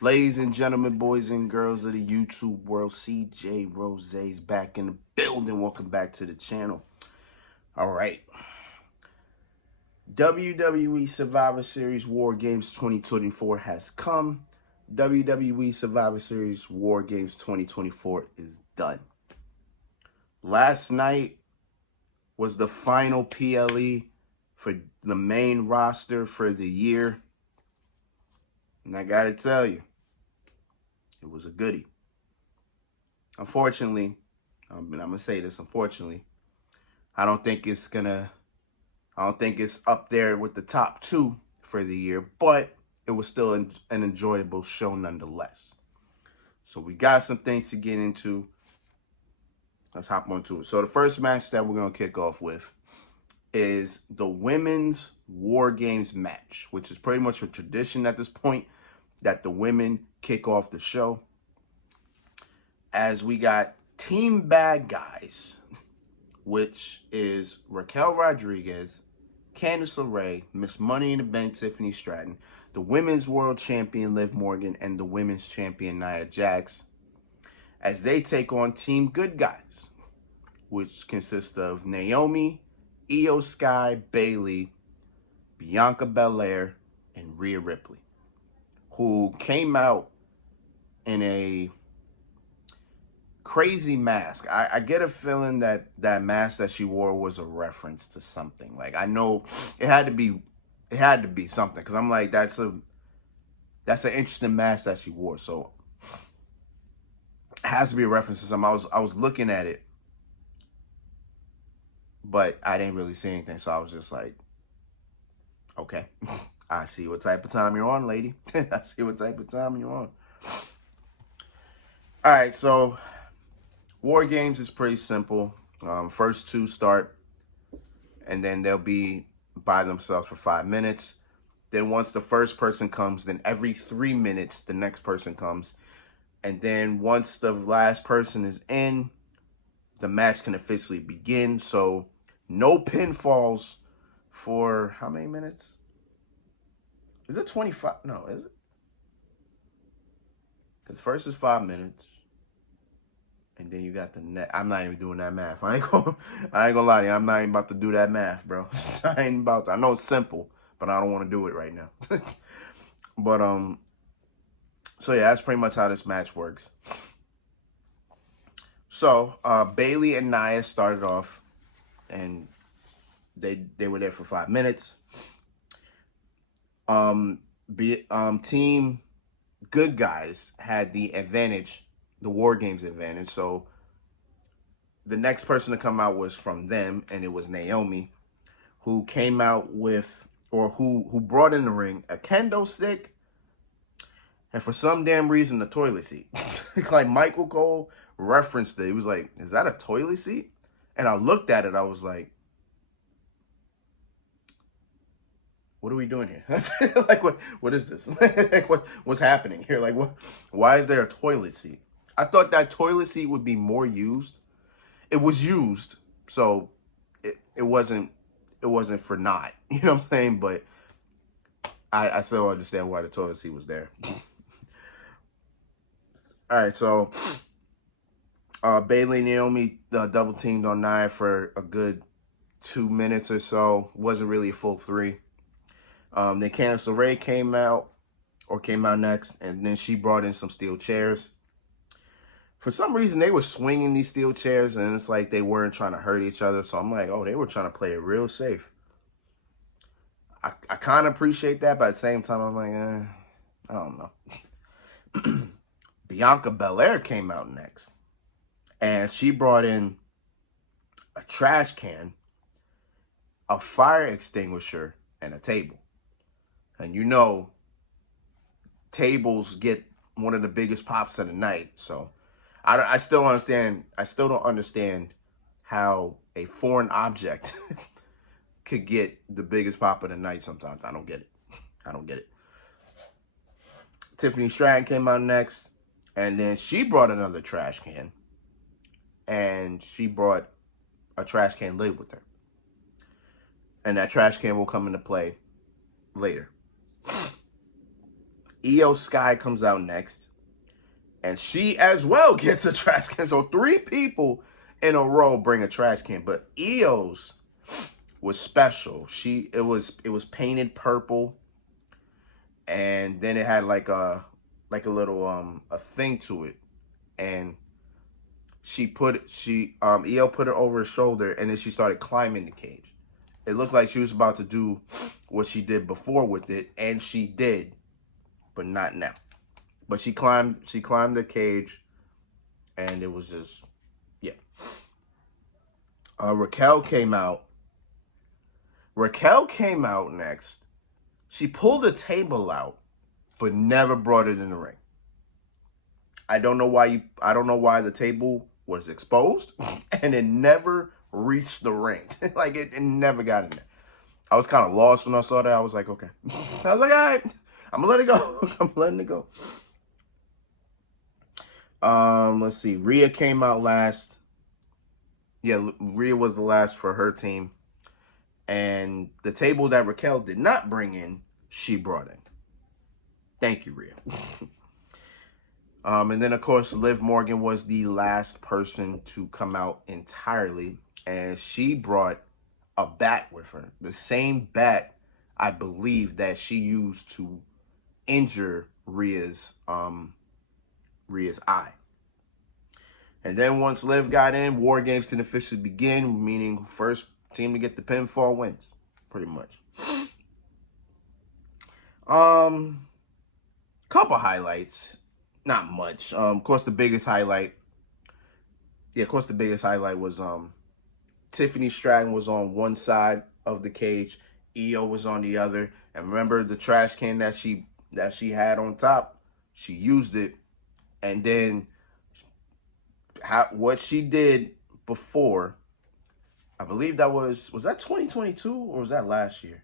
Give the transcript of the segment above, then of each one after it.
Ladies and gentlemen, boys and girls of the YouTube world, CJ Rose's back in the building. Welcome back to the channel. All right. WWE Survivor Series War Games 2024 has come. WWE Survivor Series War Games 2024 is done. Last night was the final PLE for the main roster for the year. And I gotta tell you, it was a goodie. Unfortunately, I'm gonna say this. Unfortunately, I don't think it's up there with the top two for the year, but it was still an enjoyable show nonetheless. So we got some things to get into. Let's hop onto it. So the first match that we're gonna kick off with is the women's War Games match, which is pretty much a tradition at this point that the women kick off the show. As we got Team Bad Guys, which is Raquel Rodriguez, Candice LeRae, Miss Money in the Bank Tiffany Stratton, the women's world champion Liv Morgan, and the women's champion Nia Jax, as they take on Team Good Guys, which consists of Naomi, Io Sky, Bayley, Bianca Belair, and Rhea Ripley, who came out in a crazy mask. I get a feeling that that mask that she wore was a reference to something. Like, I know it had to be something, because I'm like, that's an interesting mask that she wore, so it has to be a reference to something. I was looking at it, but I didn't really see anything, so I was just like, okay. I see what type of time you're on, lady. I see what type of time you're on. All right, so War Games is pretty simple. First two start, and then they'll be by themselves for 5 minutes. Then once the first person comes, then every 3 minutes, the next person comes. And then once the last person is in, the match can officially begin. So no pinfalls for how many minutes? Is it 25? No, is it? Because first is 5 minutes. And then you got the net. I'm not even doing that math. I ain't gonna lie to you. I'm not even about to do that math, bro. I ain't about to. I know it's simple, but I don't want to do it right now. But so yeah, that's pretty much how this match works. So Bayley and Nia started off, and they were there for 5 minutes. Team Good Guys had the advantage, the War Games advantage. So the next person to come out was from them, and it was Naomi, who came out with, or who brought in the ring a kendo stick, and for some damn reason, the toilet seat. Like, Michael Cole referenced it. He was like, is that a toilet seat? And I looked at it. I was like, what are we doing here? Like, what is this? Like, what's happening here? Like, why is there a toilet seat? I thought that toilet seat would be more used. It was used, so it wasn't for naught. You know what I'm saying? But I still don't understand why the toilet seat was there. All right, so Bayley and Naomi double teamed on Nia for a good 2 minutes or so. Wasn't really a full 3. Then Candice LeRae came out next, and then she brought in some steel chairs. For some reason, they were swinging these steel chairs, and it's like they weren't trying to hurt each other. So I'm like, oh, they were trying to play it real safe. I kind of appreciate that, but at the same time, I'm like, I don't know. Bianca Belair came out next, and she brought in a trash can, a fire extinguisher, and a table. And you know, tables get one of the biggest pops of the night. So I still don't understand how a foreign object could get the biggest pop of the night sometimes. I don't get it. Tiffany Stratton came out next, and then she brought another trash can, and she brought a trash can lid with her. And that trash can will come into play later. Io Sky comes out next. And she as well gets a trash can. So 3 people in a row bring a trash can. But Io's was special. It was painted purple. And then it had like a little a thing to it. And Io put it over her shoulder, and then she started climbing the cage. It looked like she was about to do what she did before with it, and she did, but not now. But she climbed the cage, and it was just, yeah. Raquel came out. Raquel came out next. She pulled a table out, but never brought it in the ring. I don't know why the table was exposed and it never reached the ring. Like it never got in there. I was kind of lost when I saw that. I was like, okay. I was like, all right, I'm gonna let it go. I'm letting it go. Let's see. Rhea came out last. Yeah, Rhea was the last for her team. And the table that Raquel did not bring in, she brought in. Thank you, Rhea. And then, of course, Liv Morgan was the last person to come out entirely. And she brought a bat with her. The same bat, I believe, that she used to injure Rhea's eye. And then once Liv got in, WarGames can officially begin, meaning first team to get the pinfall wins, pretty much. Couple highlights. Not much. Of course, the biggest highlight was Tiffany Stratton was on one side of the cage, Io was on the other, and remember the trash can that she had on top, she used it, and then what she did before, I believe that was that 2022 or was that last year?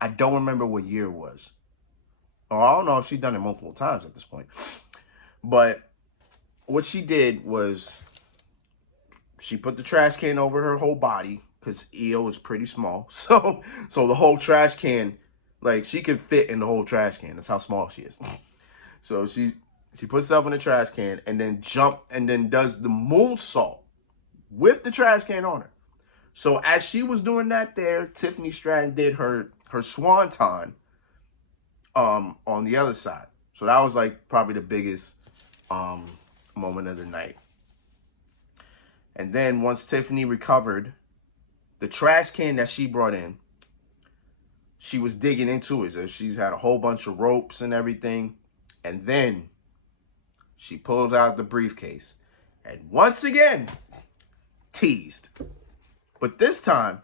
I don't remember what year it was. Or I don't know if she's done it multiple times at this point. But what she did was she put the trash can over her whole body because Io is pretty small. So the whole trash can, like she could fit in the whole trash can. That's how small she is. So she puts herself in the trash can and then does the moonsault with the trash can on her. So as she was doing that there, Tiffany Stratton did her swanton on the other side. So that was like probably the biggest moment of the night. And then once Tiffany recovered, the trash can that she brought in, she was digging into it. So she's had a whole bunch of ropes and everything. And then she pulls out the briefcase. And once again, teased. But this time,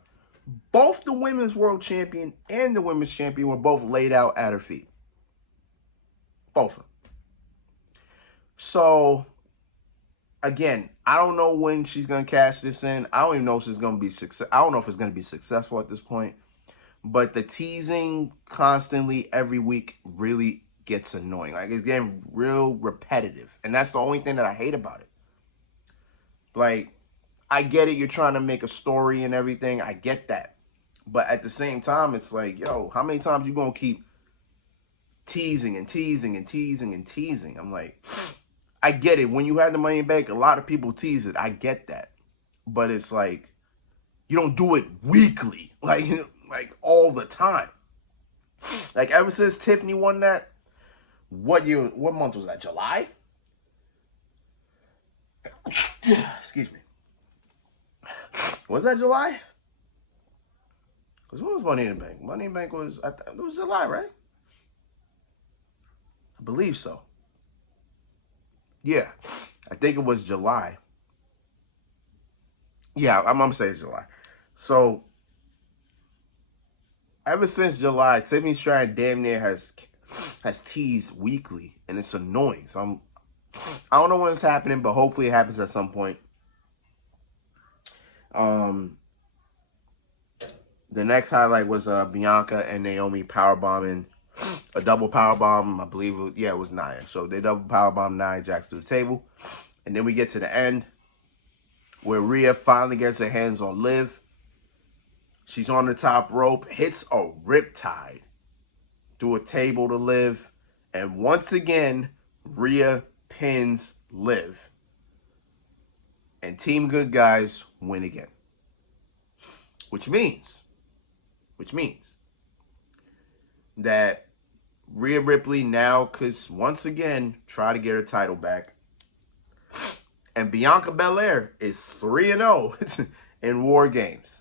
both the women's world champion and the women's champion were both laid out at her feet. Both of them. So, again, I don't know when she's going to cash this in. I don't even know if it's going to be I don't know if it's going to be successful at this point. But the teasing constantly every week really gets annoying. Like, it's getting real repetitive. And that's the only thing that I hate about it. Like, I get it. You're trying to make a story and everything. I get that. But at the same time, it's like, yo, how many times you going to keep teasing and teasing and teasing and teasing? I'm like, I get it. When you have the Money in the Bank, a lot of people tease it. I get that. But it's like, you don't do it weekly. Like all the time. Like ever since Tiffany won that, what month was that? July? Excuse me. Was that July? Because when was Money in the Bank? Money in the Bank was, it was July, right? I believe so. Yeah, I think it was July. Yeah, I'm going to say it's July. So, ever since July, Tiffany Stratton damn near has teased weekly, and it's annoying. So, I don't know when it's happening, but hopefully it happens at some point. The next highlight was Bianca and Naomi powerbombing a double powerbomb. I believe it was Nia. So they double powerbomb Nia Jax to the table. And then we get to the end where Rhea finally gets her hands on Liv. She's on the top rope, hits a riptide through a table to Liv. And once again, Rhea pins Liv. And Team Good Guys win again. Which means that Rhea Ripley now could once again try to get her title back. And Bianca Belair is 3-0 in WarGames.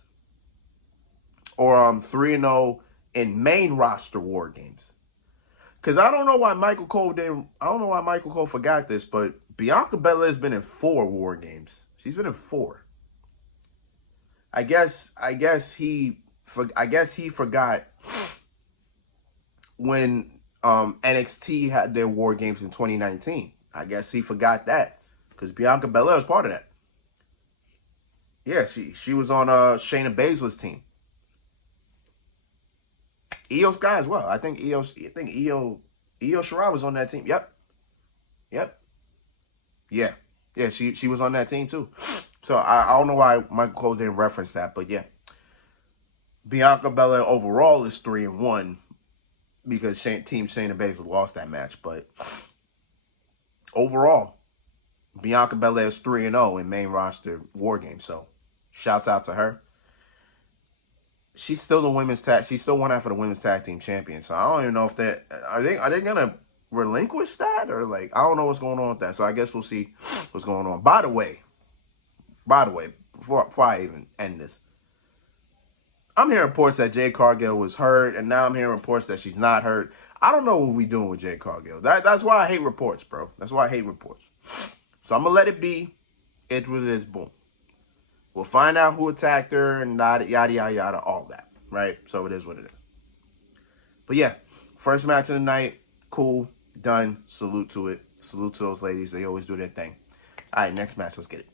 Or 3-0 in main roster WarGames. Because I don't know why Michael Cole forgot this, but Bianca Belair's been in 4 WarGames. She's been in 4. I guess he forgot when NXT had their WarGames in 2019. I guess he forgot that. Because Bianca Belair is part of that. Yeah, she was on Shayna Baszler's team. Io Sky as well. I think Io Shirai was on that team. Yep. Yeah. She was on that team too. So I don't know why Michael Cole didn't reference that, but yeah. Bianca Belair overall is 3-1 because Team Shayna Baszler lost that match, but overall, Bianca Belair is 3-0 in main roster WarGames. So shouts out to her. She's still the women's tag. She's still one half of the women's tag team champion. So I don't even know if are they gonna relinquish that, or like, I don't know what's going on with that. So I guess we'll see what's going on. By the way, before I even end this, I'm hearing reports that Jade Cargill was hurt, and now I'm hearing reports that she's not hurt. I don't know what we doing with Jade Cargill. That's why I hate reports, bro. That's why I hate reports. So I'm gonna let it be. It's what it is. Boom. We'll find out who attacked her and yada, yada, yada, all that. Right? So it is what it is. But yeah, first match of the night. Cool. Done. Salute to it. Salute to those ladies. They always do their thing. All right, next match. Let's get it.